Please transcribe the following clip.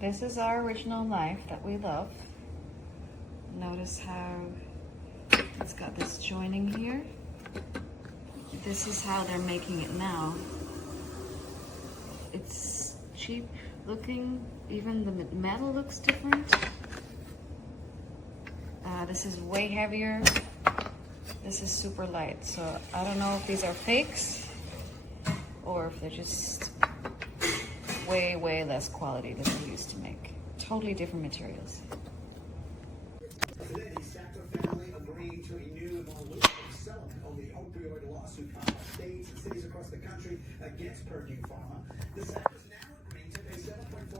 This is our original knife that we love. Notice how it's got this joining here. This is how they're making it now. It's cheap looking, even the metal looks different. This is way heavier. This is super light, so I don't know if these are fakes or if they're just way, way less quality than they used to make. Totally different materials. Today, the Sackler family agreed to a new, more lucrative settlement over the opioid lawsuit filed by states and cities across the country against Purdue Pharma. The Sacklers now agreed to pay $7.4